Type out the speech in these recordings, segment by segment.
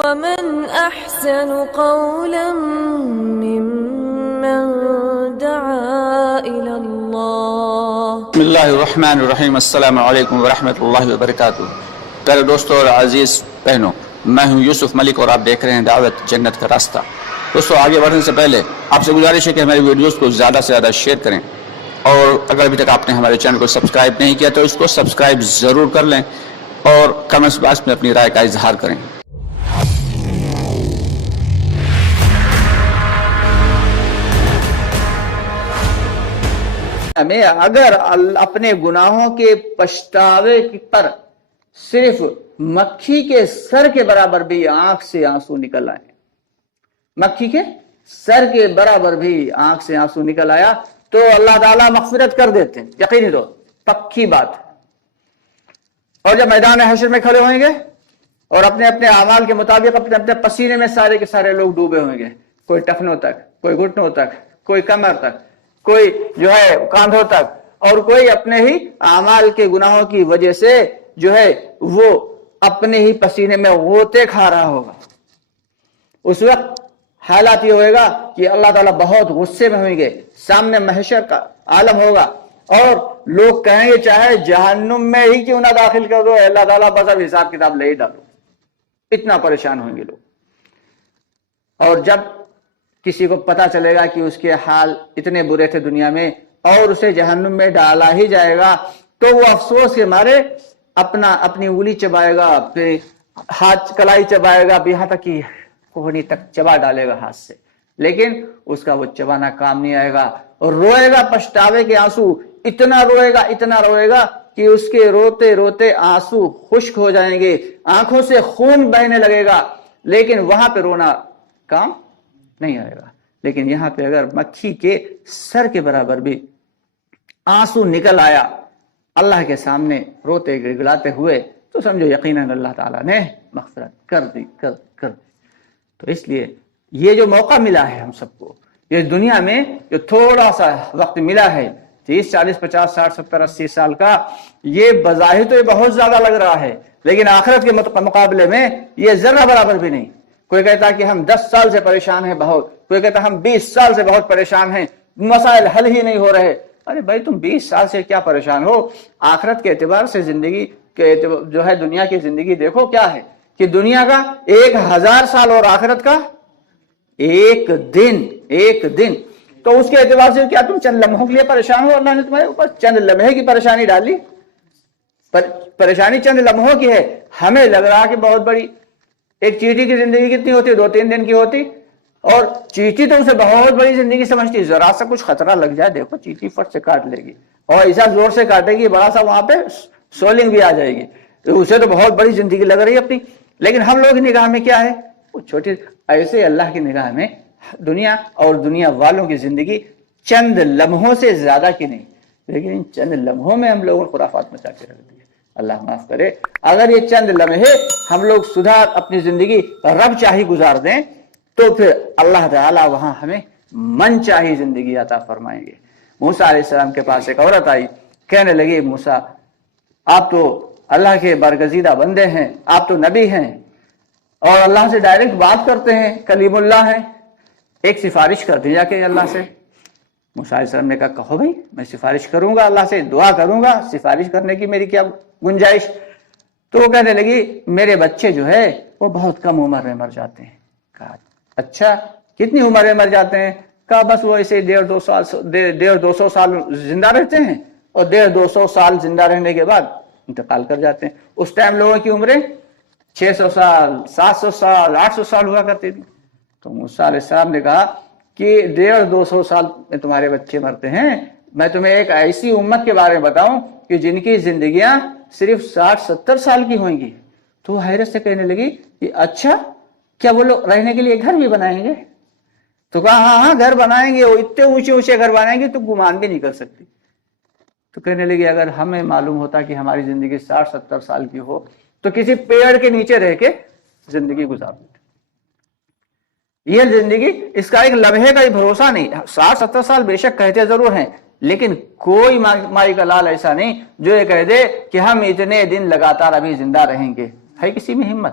ومن أحسن قولا ممن دعا إلى الله. بسم اللہ الرحمن الرحیم. السلام علیکم ورحمۃ اللہ وبرکاتہ. پیارے دوستوں اور عزیز بہنوں، میں ہوں یوسف ملک اور آپ دیکھ رہے ہیں دعوت جنت کا راستہ. دوستوں، آگے بڑھنے سے پہلے آپ سے گزارش ہے کہ ہماری ویڈیوز کو زیادہ سے زیادہ شیئر کریں، اور اگر ابھی تک آپ نے ہمارے چینل کو سبسکرائب نہیں کیا تو اس کو سبسکرائب ضرور کر لیں اور کمنٹس باکس میں اپنی رائے کا اظہار کریں. میں اگر اپنے گناہوں کے پچھتاوے پر صرف مکھی کے سر کے برابر بھی آنکھ سے آنسو نکل آئے، مکھی کے سر کے برابر بھی آنکھ سے آنسو نکل آیا تو اللہ تعالیٰ مغفرت کر دیتے ہیں، یقینی طور پکی بات. اور جب میدان حشر میں کھڑے ہوئیں گے اور اپنے اپنے اعمال کے مطابق اپنے اپنے پسینے میں سارے کے سارے لوگ ڈوبے ہوئیں گے، کوئی ٹخنوں تک، کوئی گھٹنوں تک، کوئی کمر تک، کوئی جو ہے کاندھوں تک، اور کوئی اپنے ہی اعمال کے گناہوں کی وجہ سے جو ہے وہ اپنے ہی پسینے میں غوطے کھا رہا ہوگا. اس وقت حالات یہ ہوئے گا کہ اللہ تعالیٰ بہت غصے میں ہوئیں گے، سامنے محشر کا عالم ہوگا اور لوگ کہیں گے چاہے جہنم میں ہی کیوں نہ داخل کر دو، اللہ تعالیٰ بس اب حساب کتاب لے ہی ڈالو. اتنا پریشان ہوئیں گے لوگ. اور جب کسی کو پتا چلے گا کہ اس کے حال اتنے برے تھے دنیا میں اور اسے جہنم میں ڈالا ہی جائے گا تو وہ افسوس کے مارے اپنی انگلی چبائے گا، اپنے ہاتھ کلائی چبائے گا، یہاں تک کہ کوہنی تک چبا ڈالے گا ہاتھ سے، لیکن اس کا وہ چبانا کام نہیں آئے گا اور روئے گا پچھتاوے کے آنسو. اتنا روئے گا کہ اس کے روتے روتے آنسو خشک ہو جائیں گے، آنکھوں سے خون بہنے لگے گا، لیکن وہاں پہ رونا کام نہیں آئے گا. لیکن یہاں پہ اگر مکھی کے سر کے برابر بھی آنسو نکل آیا اللہ کے سامنے روتے گڑگڑاتے ہوئے تو سمجھو یقیناً اللہ تعالیٰ نے مغفرت کر دی. تو اس لیے یہ جو موقع ملا ہے ہم سب کو، یہ دنیا میں جو تھوڑا سا وقت ملا ہے 30 40 50 60 70 80 سال کا، یہ بظاہر تو یہ بہت زیادہ لگ رہا ہے، لیکن آخرت کے مقابلے میں یہ ذرہ برابر بھی نہیں. کوئی کہتا کہ ہم 10 سال سے پریشان ہیں بہت، کوئی کہتا ہم 20 سال سے بہت پریشان ہیں، مسائل حل ہی نہیں ہو رہے. ارے بھائی تم 20 سال سے کیا پریشان ہو؟ آخرت کے اعتبار سے زندگی کے جو ہے دنیا کی زندگی دیکھو کیا ہے کہ دنیا کا 1000 سال اور آخرت کا ایک دن. تو اس کے اعتبار سے کیا تم چند لمحوں کے لیے پریشان ہو؟ اللہ نے تمہارے اوپر چند لمحے کی پریشانی ڈالی. پریشانی چند لمحوں کی ہے. ہمیں لگ رہا کہ بہت بڑی. ایک چیٹی کی زندگی کتنی ہوتی؟ 2-3 دن کی ہوتی، اور چیٹی تو اسے بہت بڑی زندگی سمجھتی. ذرا سا کچھ خطرہ لگ جائے دیکھو چیٹی فٹ سے کاٹ لے گی، اور ایسا زور سے کاٹے گی بڑا سا وہاں پہ سولنگ بھی آ جائے گی. اسے تو بہت بڑی زندگی لگ رہی ہے اپنی. لیکن ہم لوگ کی نگاہ میں کیا ہے؟ وہ چھوٹی. ایسے اللہ کی نگاہ میں دنیا اور دنیا والوں کی زندگی چند لمحوں سے زیادہ کی نہیں، لیکن ان چند لمحوں میں ہم لوگوں نے خرافات مچا کے رکھ دی. اللہ معاف کرے. اگر یہ چند لمحے ہم لوگ سدھار اپنی زندگی رب چاہی گزار دیں تو پھر اللہ تعالیٰ وہاں ہمیں من چاہی زندگی عطا فرمائیں گے. موسیٰ علیہ السلام کے پاس ایک عورت آئی، کہنے لگی موسیٰ آپ تو اللہ کے برگزیدہ بندے ہیں، آپ تو نبی ہیں اور اللہ سے ڈائریکٹ بات کرتے ہیں، کلیم اللہ ہیں، ایک سفارش کر دیں جا کے اللہ سے. موسیٰ علیہ السلام نے کہا کہو بھائی، میں سفارش کروں گا، اللہ سے دعا کروں گا، سفارش کرنے کی میری کیا گنجائش. تو وہ کہنے لگی میرے بچے جو ہے وہ بہت کم عمر میں مر جاتے ہیں. کہا اچھا کتنی عمر میں مر جاتے ہیں؟ کہا بس وہ ایسے 150-200 سال زندہ رہتے ہیں اور 150-200 سال زندہ رہنے کے بعد انتقال کر جاتے ہیں. اس ٹائم لوگوں کی عمریں 600 سال 700 سال 800 سال ہوا کرتی تھی. تو موسیٰ علیہ السلام نے کہا کہ 150-200 سال میں تمہارے بچے مرتے ہیں، میں تمہیں ایک ایسی امت کے بارے میں بتاؤں کہ جن کی زندگیاں صرف 60-70 سال کی ہوئیں گی. تو وہ حیرت سے کہنے لگی کہ اچھا کیا وہ لوگ رہنے کے لیے گھر بھی بنائیں گے؟ تو کہا ہاں گھر بنائیں گے، وہ اتنے اونچے گھر بنائیں گے تو گمان بھی نہیں کر سکتی. تو کہنے لگی اگر ہمیں معلوم ہوتا کہ ہماری زندگی 60-70 سال کی ہو تو کسی پیڑ کے نیچے رہ کے زندگی گزار دیتے. یہ زندگی اس کا ایک لمحے کا ہی بھروسہ نہیں. 60-70 سال بے شک کہتے ضرور ہیں، لیکن کوئی مائی کا لال ایسا نہیں جو یہ کہہ دے کہ ہم اتنے دن لگاتار ابھی زندہ رہیں گے. ہے کسی میں ہمت؟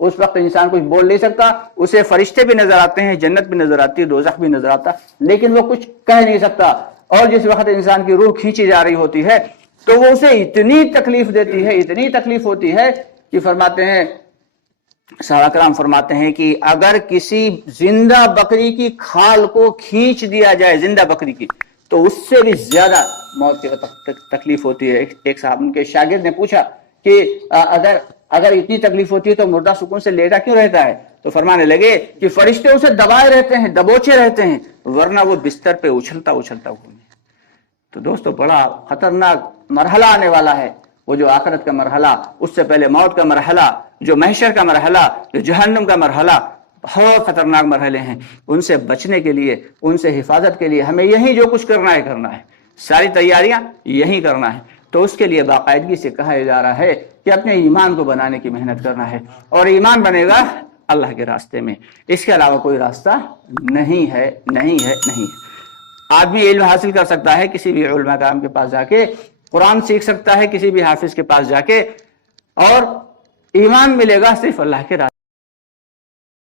اس وقت انسان کچھ بول نہیں سکتا، اسے فرشتے بھی نظر آتے ہیں، جنت بھی نظر آتی ہے، دوزخ بھی نظر آتا، لیکن وہ کچھ کہہ نہیں سکتا۔ اور جس وقت انسان کی روح کھینچی جا رہی ہوتی ہے تو وہ اسے اتنی تکلیف دیتی ہے، اتنی تکلیف ہوتی ہے کہ فرماتے ہیں، صحابہ کرام فرماتے ہیں کہ اگر کسی زندہ بکری کی کھال کو کھینچ دیا جائے، زندہ بکری کی، تو اس سے بھی زیادہ موت کی تکلیف ہوتی ہے۔ ایک صاحب ان کے شاگرد نے پوچھا کہ اگر اتنی تکلیف ہوتی ہے تو مردہ سکون سے لیٹا کیوں رہتا ہے؟ تو فرمانے لگے کہ فرشتے اسے دبائے رہتے ہیں، دبوچے رہتے ہیں، ورنہ وہ بستر پہ اچھلتا گھومے۔ تو دوستو بڑا خطرناک مرحلہ آنے والا ہے، وہ جو آخرت کا مرحلہ، اس سے پہلے موت کا مرحلہ، جو محشر کا مرحلہ، جو جہنم کا مرحلہ، بہت خطرناک مرحلے ہیں۔ ان سے بچنے کے لیے، ان سے حفاظت کے لیے ہمیں یہی جو کچھ کرنا ہے، ساری تیاریاں یہی کرنا ہے۔ تو اس کے لیے باقاعدگی سے کہا جا رہا ہے کہ اپنے ایمان کو بنانے کی محنت کرنا ہے، اور ایمان بنے گا اللہ کے راستے میں، اس کے علاوہ کوئی راستہ نہیں ہے۔ آدمی علم حاصل کر سکتا ہے کسی بھی علماء کرام کے پاس جا کے، قرآن سیکھ سکتا ہے کسی بھی حافظ کے پاس جا کے، اور ایمان ملے گا صرف اللہ کے راستے